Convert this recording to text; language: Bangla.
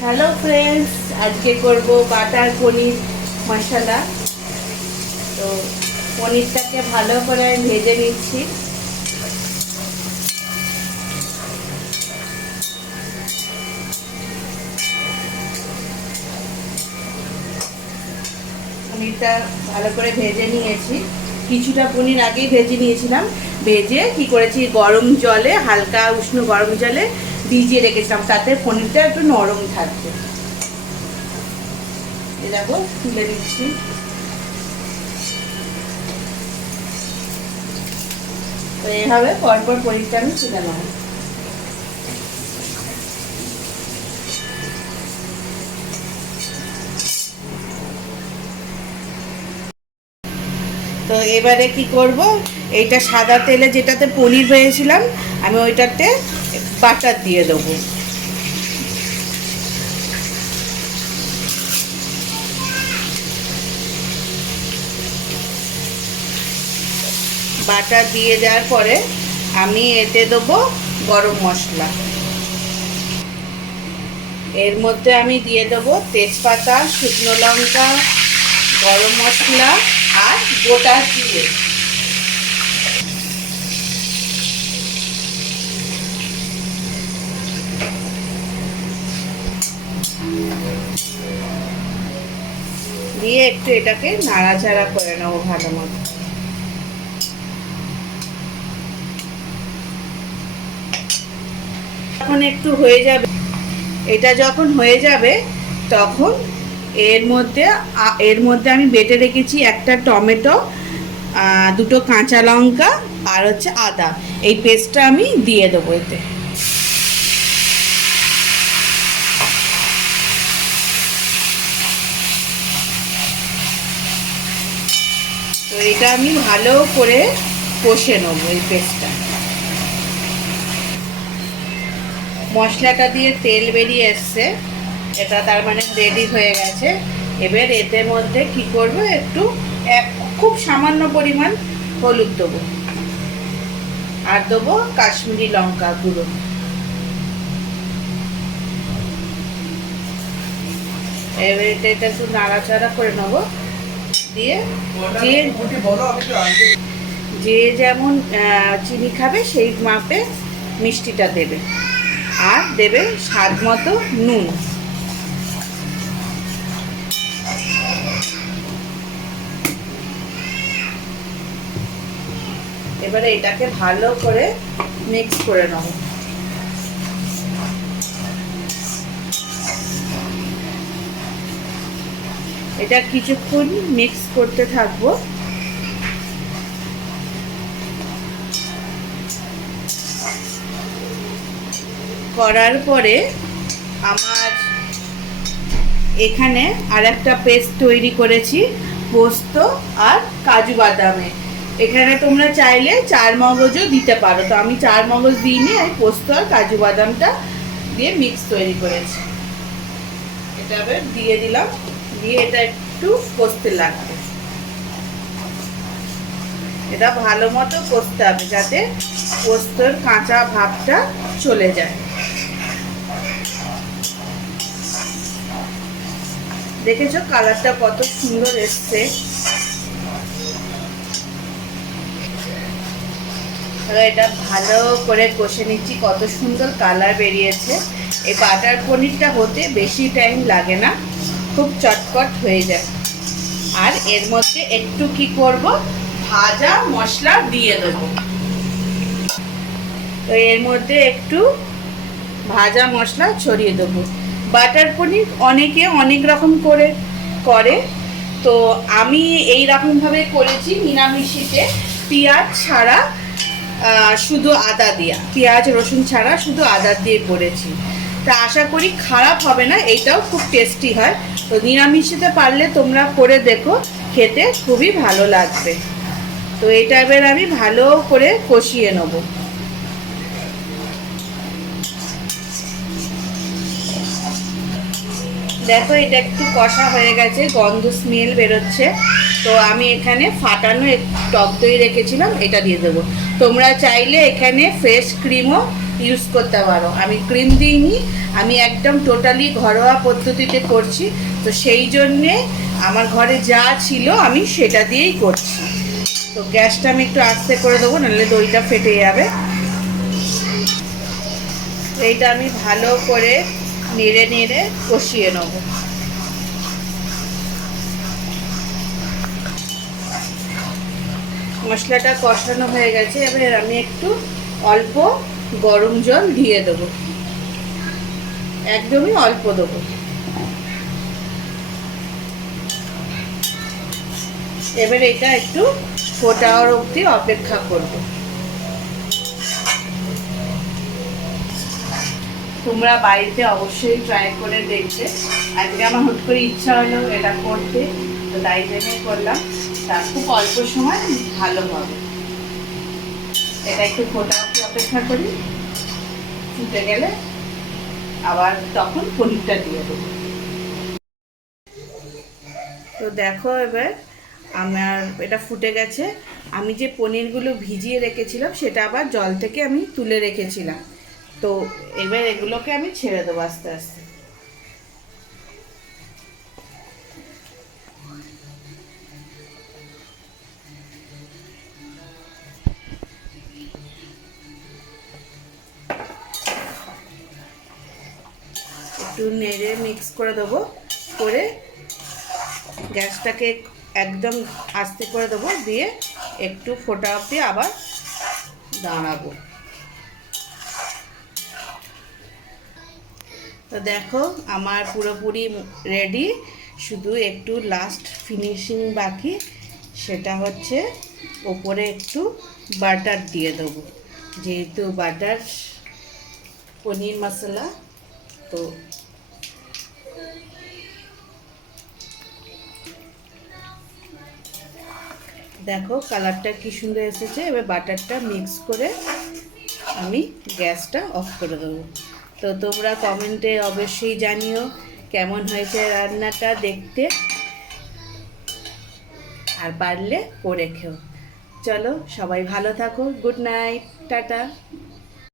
হ্যালো ফ্রেন্ডস আজকে করব বাটার পনির মশলা। তো পনিরটাকে ভালো করে ভেজে নিচ্ছি। পনিরটা ভালো করে ভেজে নিয়েছি। কিছুটা পনির আগেই ভেজে নিয়েছিলাম। ভেজে কি করেছি? গরম জলে, হালকা উষ্ণ গরম জলে ভিজিয়ে রেখেছিলাম, তাতে পনিরটা একটু নরম থাকবে। দেখো, তুলে দিচ্ছি তো পরপর পনিরটা আমি তুলে নেব। তো এবারে কি করব? এইটা সাদা তেলে যেটাতে পনির ভেজেছিলাম আমি ওইটাতে বাটার দিয়ে দেবো। বাটার দিয়ে দেওয়ার পরে আমি এতে দেবো গরম মশলা। এর মধ্যে আমি দিয়ে দেবো তেজপাতা, শুকনো লঙ্কা, গরম মশলা আর গোটা জিরে দিয়ে একটু এটাকে নাড়াচাড়া করে নেব ভালো মতো। যখন একটু হয়ে যাবে, এটা যখন হয়ে যাবে, তখন এর মধ্যে এর মধ্যে আমি বেটে রেখেছি একটা টমেটো দুটো কাঁচা লঙ্কা আর হচ্ছে আদা। এই পেস্টটা আমি দিয়ে দেবো এতে। তো এটা আমি ভালো করে কষে নেব এই পেস্টটা। মশলাটা দিয়ে তেল বেরিয়ে এসছে। এটা তার মানে রেডি হয়ে গেছে। এবার এতে মধ্যে কি করব, একটু এক, খুব সামান্য পরিমাণ হলুদ দেবো। আর দেবো কাশ্মীরি লঙ্কা গুঁড়ো। এবার এটা একটু নাড়াচাড়া করে নেব। দিয়ে যে যেমন চিনি খাবে সেই মাপে মিষ্টিটা দেবে। আর দেবে স্বাদ মতো নুন। এবারে এটাকে ভালো করে মিক্স করে নেব। এটা কিছুক্ষণ মিক্স করতে থাকব। করার পরে আমার এখানে আর একটা পেস্ট তৈরি করেছি, পোস্ত আর কাজু বাদামে। এখানে তোমরা চাইলে চার মগজও দিতে পারো। তো আমি চার মগজ দিইনি, আমি পোস্ত আর কাজু বাদামটা দিয়ে মিক্স তৈরি করেছি। এটা দিয়ে দিলাম। দিয়ে এটা একটু কষতে লাগবে। এটা ভালো মতো কষতে হবে যাতে পোস্তর কাঁচা ভাবটা চলে যায়। দেখেছ কালারটা কত সুন্দর এসছে। এটা ভালো করে কষে নিচ্ছি, কত সুন্দর কালার বেরিয়েছে। এই বাটার পনিরটা হতে বেশি টাইম লাগে না। খুব চটপট হয়ে যায় আর এর মধ্যে একটু কি করব? ভাজা মশলা দিয়ে দেবো। তো এর মধ্যে একটু ভাজা মশলা ছড়িয়ে দেবো। বাটার পনির অনেকে অনেক রকম করে করে। তো আমি এই রকমভাবে করেছি নিরামিষিতে। পেঁয়াজ ছাড়া শুধু আদা দিয়া। পেঁয়াজ, রসুন ছাড়া শুধু আদা দিয়ে করেছি। তা আশা করি খারাপ হবে না, এইটাও খুব টেস্টি হয়। তো নিরামিষিতে পারলে তোমরা করে দেখো, খেতে খুবই ভালো লাগবে। তো এটা এবার আমি ভালো করে কষিয়ে নেব। দেখো এটা একটু কষা হয়ে গেছে, গন্ধ স্মেল বেরোচ্ছে। তো আমি এখানে ফাটানো টক দই রেখেছিলাম, এটা দিয়ে দেবো। তোমরা চাইলে এখানে ফ্রেশ ক্রিমও ইউজ করতে পারো। আমি ক্রিম দিইনি, আমি একদম টোটালি ঘরোয়া পদ্ধতিতে করছি, তো সেই জন্যে আমার ঘরে যা ছিল আমি সেটা দিয়েই করছি। তো গ্যাসটা আমি একটু আস্তে করে দেবো, নাহলে দইটা ফেটে যাবে। এইটা আমি ভালো করে নেড়ে নেড়ে কষিয়ে নেব। মশলাটা কষানো হয়ে গেছে, এবার আমি একটু অল্প গরম জল দিয়ে দেবো। একদমই অল্প দেবো। এবার এটা একটু ফোটার অবধি অপেক্ষা করব। তোমরা বাড়িতে অবশ্যই ট্রাই করে দেখবে। আজকে আমার হুট করে ইচ্ছা হলো এটা করতে। তো তাই জন্যই করলাম। তা খুব অল্প সময় ভালো হবে। এটা একটু ফোটা অপেক্ষা করি। ফুটে গেলে আবার তখন পনিরটা দিয়ে দেবো। তো দেখো এবার আমার এটা ফুটে গেছে। আমি যে পনিরগুলো ভিজিয়ে রেখেছিলাম, সেটা আবার জল থেকে আমি তুলে রেখেছিলাম। তো এবার এগুলোকে আমি ছেড়ে দেবো আস্তে আস্তে। নেড়ে মিক্স করে দেবো, করে গ্যাসটাকে একদম আস্তে করে দেবো, দিয়ে একটু ফোটা অবধি আবার দাঁড়াবো। তো দেখো, আমার পুরোপুরি রেডি শুধু একটু লাস্ট ফিনিশিং বাকি, সেটা হচ্ছে ওপরে একটু বাটার দিয়ে দেবো। যেহেতু বাটার পনির মশলা, তো দেখো, কালারটা কি সুন্দর এসেছে। এবার বাটারটা মিক্স করে আমি গ্যাসটা অফ করে দেবো। তো তোমরা কমেন্টে অবশ্যই জানিও কেমন হয়েছে রান্নাটা দেখতে। আর পারলে করে খেও। চলো, সবাই ভালো থাকো। Good night tata.